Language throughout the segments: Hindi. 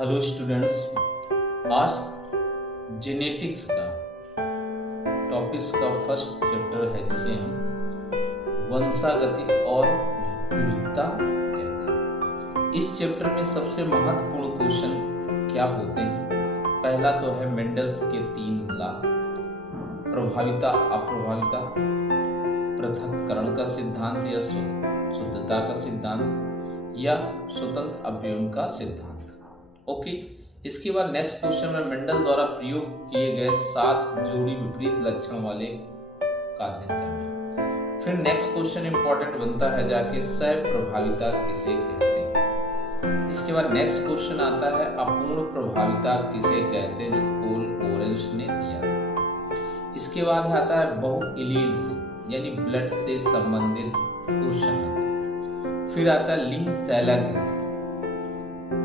हेलो स्टूडेंट्स, आज जेनेटिक्स का टॉपिक्स का फर्स्ट चैप्टर है जिसे हम वंशागति और विविधता कहते हैं। इस चैप्टर में सबसे महत्वपूर्ण क्वेश्चन क्या होते हैं? पहला तो है मेंडल्स के 3 लॉ, प्रभाविता अप्रभाविता, पृथक्करण का सिद्धांत या शुद्धता का सिद्धांत या स्वतंत्र अवयव का सिद्धांत। ओके, इसके बाद नेक्स्ट क्वेश्चन में मेंडल द्वारा प्रयोग किए गए 7 जोड़ी विपरीत लक्षण वाले का अध्ययन करना। फिर नेक्स्ट क्वेश्चन इंपॉर्टेंट बनता है जाके सह-प्रभाविता किसे कहते हैं। इसके बाद नेक्स्ट क्वेश्चन आता है अपूर्ण प्रभाविता किसे कहते हैं, जो पोल ओरेंज ने दिया था। इसके बाद आता है बहु एलील्स यानी ब्लड से संबंधित क्वेश्चन आता है। फिर आता है लिंग सैलर्स,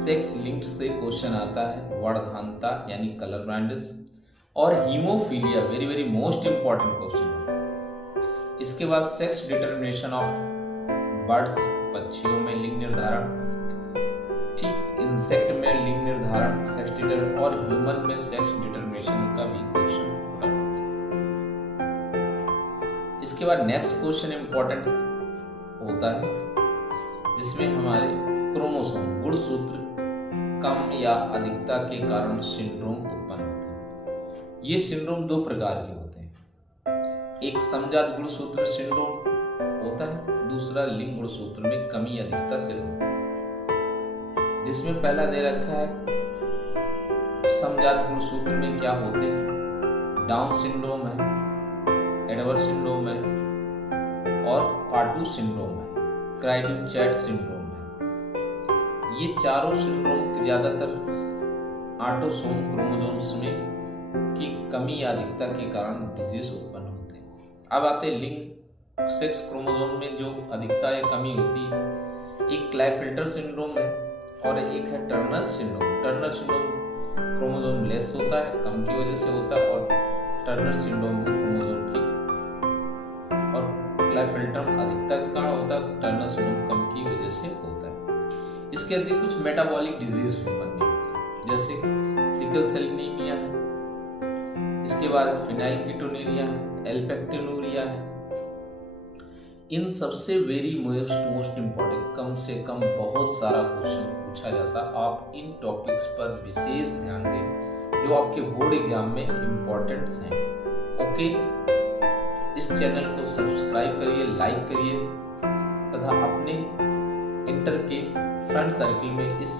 सेक्स लिंक्ड से क्वेश्चन आता है, वर्णधानता यानी कलर ब्लाइंडनेस, और haemophilia very very most important question होता है। इसके बाद सेक्स डिटर्मिनेशन ऑफ बर्ड्स, पक्षियों में लिंग निर्धारण, ठीक, इंसेक्ट में लिंग निर्धारण सेक्स डिटर्मिनेशन, और ह्यूमन में सेक्स डिटर्मिनेशन का भी क्वेश्चन होता है। इसके बाद नेक्स्ट क्वेश्चन इंपॉर्टेंट होता है जिसमें हमारे क्रोमोसोम गुणसूत्र कम या अधिकता के कारण सिंड्रोम उत्पन्न होते हैं। ये सिंड्रोम 2 प्रकार के होते हैं, एक समजात गुणसूत्र सिंड्रोम होता है, दूसरा लिंग गुणसूत्र में कमी अधिकता सिंड्रोम। जिसमें पहला दे रखा है समजात गुणसूत्र में क्या होते हैं, डाउन सिंड्रोम है, एडवर्ड सिंड्रोम है और पार्टू सिंड्रोम है, क्राइड्यू-चैट सिंड्रोम है। ये चारों सिंड्रोम ज्यादातर ऑटोसोम क्रोमोसोम्स में की कमी या अधिकता के कारण डिजीज उत्पन्न होते हैं। अब आते हैं लिंग सेक्स क्रोमोसोम में जो अधिकता या कमी होती है, एक क्लाइफिल्टर सिंड्रोम है और एक है Turner syndrome. Turner syndrome chromosome less होता है, कम की वजह से होता है, और टर्नर सिंड्रोम है क्रोमोसोम की और क्लाइफिल्टर अधिकता के कारण होता है, टर्नर सिंड्रोम कम की वजह से होता है। इसके अतिरिक्त कुछ मेटाबॉलिक डिजीज ह्यूमन में होती है, जैसे सिकल सेल एनीमिया है, इसके बाद फिनाइलकीटोनुरिया है, एल्पेक्टिनुरिया है। इन सबसे वेरी मोस्ट इंपॉर्टेंट, कम से कम बहुत सारा क्वेश्चन पूछा जाता, आप इन टॉपिक्स पर विशेष ध्यान दें जो आपके बोर्ड एग्जाम में इंपॉर्टेंट्स हैं। ओके, इस चैनल को सब्सक्राइब करिए, लाइक करिए तथा अपने इंटर के फ्रेंड सर्कल में इस